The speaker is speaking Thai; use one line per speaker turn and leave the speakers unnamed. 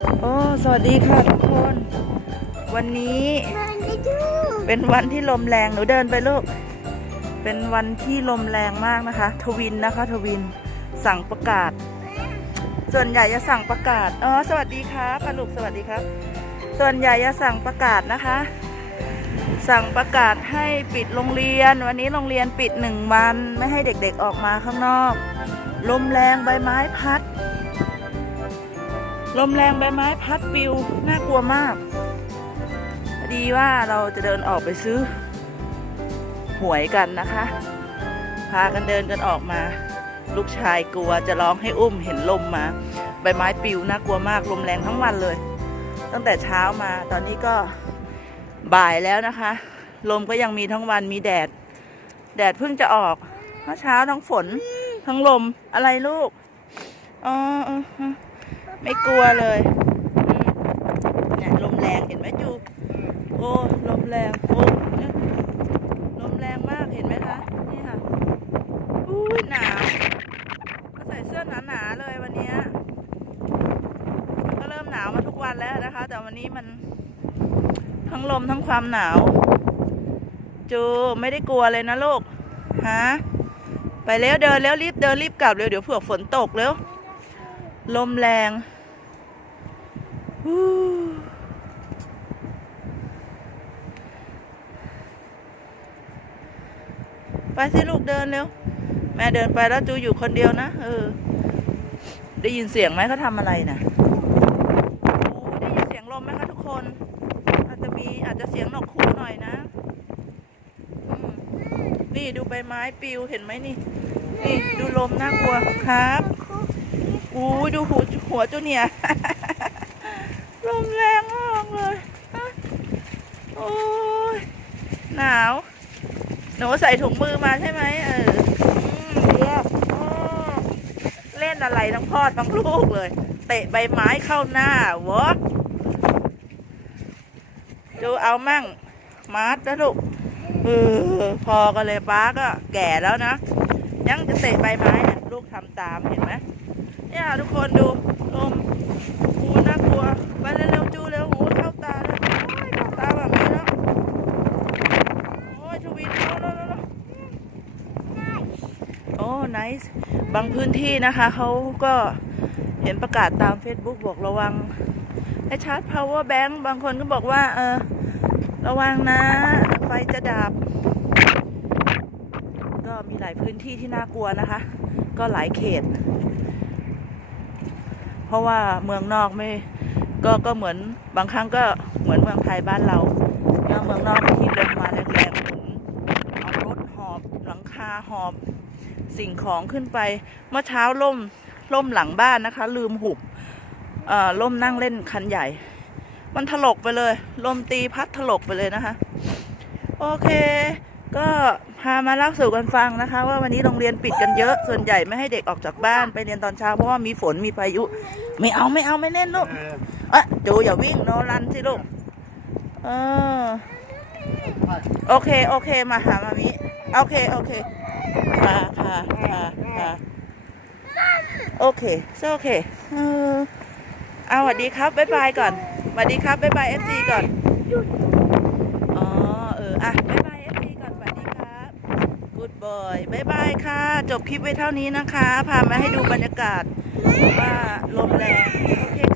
โอ้สวัสดีค่ะทุกคน วันนี้เป็นวันที่ลมแรงหนูเดินไปลูก เป็นวันที่ลมแรงมากนะคะ ทวินนะคะ ทวินสั่งประกาศ ส่วนใหญ่จะสั่งประกาศอ๋อสวัสดีครับค่ะลูกสวัสดีครับ ส่วนใหญ่จะสั่งประกาศนะคะ สั่งประกาศให้ปิดโรงเรียน วันนี้โรงเรียนปิดหนึ่งวันไม่ให้เด็กๆออกมาข้างนอก ลมแรงใบไม้พัด ลมแรงใบไม้พัดปิวน่ากลัวมาก พอดีว่าเราจะเดินออกไปซื้อ หวยกันนะคะ พากันเดินกันออกมา ลูกชายกลัวจะร้องให้อุ้มเห็นลมมา ใบไม้ปิวน่ากลัวมากลมแรงทั้งวันเลย ตั้งแต่เช้ามาตอนนี้ก็บ่ายแล้วนะคะ ลมก็ยังมีทั้งวันมีแดด แดดเพิ่งจะออกเมื่อเช้าทั้งฝนทั้งลมอะไรลูกอ๋ออ๋ออ๋อ ไม่กลัวเลยเนี่ยลมแรงเห็นไหมจูโอ้ลมแรงโอ้ลมแรงมากเห็นไหมคะนี่ค่ะอุ้ยหนาวก็ใส่เสื้อหนาๆเลยวันนี้ก็เริ่มหนาวมาทุกวันแล้วนะคะ แต่วันนี้มันทั้งลมทั้งความหนาว จูไม่ได้กลัวเลยนะลูกฮะไปแล้วเดินแล้วรีบเดินรีบกลับเร็วเดี๋ยวเผื่อฝนตกเร็ว ลมแรงไปสิลูกเดินเร็ว แม่เดินไปแล้วจูอยู่คนเดียวนะเออ ได้ยินเสียงไหมเขาทำอะไรนะโอ้ได้ยินเสียงลมไหมคะทุกคน อาจจะมีอาจจะเสียงหนกหูหน่อยนะนี่ดูใบไม้ปลิวเห็นไหมนี่ นี่ดูลมน่ากลัวครับ อู้ดูหูหัวจูเนียลมแรงมากเลยโอ้ยหนาว หนูใส่ถุงมือมาใช่ไหมเออเรียบเล่นอะไรทั้งพ่อทั้งลูกเลย เตะใบไม้เข้าหน้าวะดูเอามั่ง มาร์ทนะลูกเออพอกันเลยป้าก็แก่แล้วนะ ยังจะเตะใบไม้ลูกทำตามเห็นไหม เนี่ยทุกคนดูลมหูน่ากลัวไปเร็วๆจูเร็วหูเข้าตาเลยโอ้ยเข้าตาแบบนี้แล้วโอ้ยทวีนโอ้โหโอ้ไนส์บางพื้นที่นะคะเขาก็เห็นประกาศตาม Facebook บอกระวังให้ชาร์จ power bank บางคนก็บอกว่า เออ ระวังนะ ไฟจะดับ ก็มีหลายพื้นที่ที่น่ากลัวนะคะ ก็หลายเขต เพราะว่าเมืองนอกไม่ก็ก็เหมือนบางครั้งก็เหมือนเมืองไทยบ้านเราเมืองนอกทีลมมาแรงๆหมุนเอารถหอบหลังคาหอบสิ่งของขึ้นไป เมื่อเช้าล่มล่มหลังบ้านนะคะ ลืมหุบเอ่อล่มนั่งเล่นคันใหญ่ มันถลกไปเลย ลมตีพัดถลกไปเลยนะคะ โอเค ก็พามาเล่าสู่กันฟังนะคะ ว่าวันนี้โรงเรียนปิดกันเยอะ ส่วนใหญ่ไม่ให้เด็กออกจากบ้านไปเรียนตอนเช้าเพราะว่ามีฝนมีพายุ ไม่เอาไม่เอาไม่เล่นลูกเอะจูอย่าวิ่งโนรันสิลูกเออโอเคโอเคมาหามามิโอเคโอเคค่ะค่ะค่ะค่ะโอเคโอเคเออเอาสวัสดีครับบ๊ายบายก่อนสวัสดีครับบ๊ายบายเอฟซีก่อนอ๋อเอออะบ๊ายบายเอฟซีก่อนสวัสดีครับกูด บอยบายบายค่ะ จบคลิปไว้เท่านี้นะคะ พามาให้ดูบรรยากาศว่าลมแรงโอเค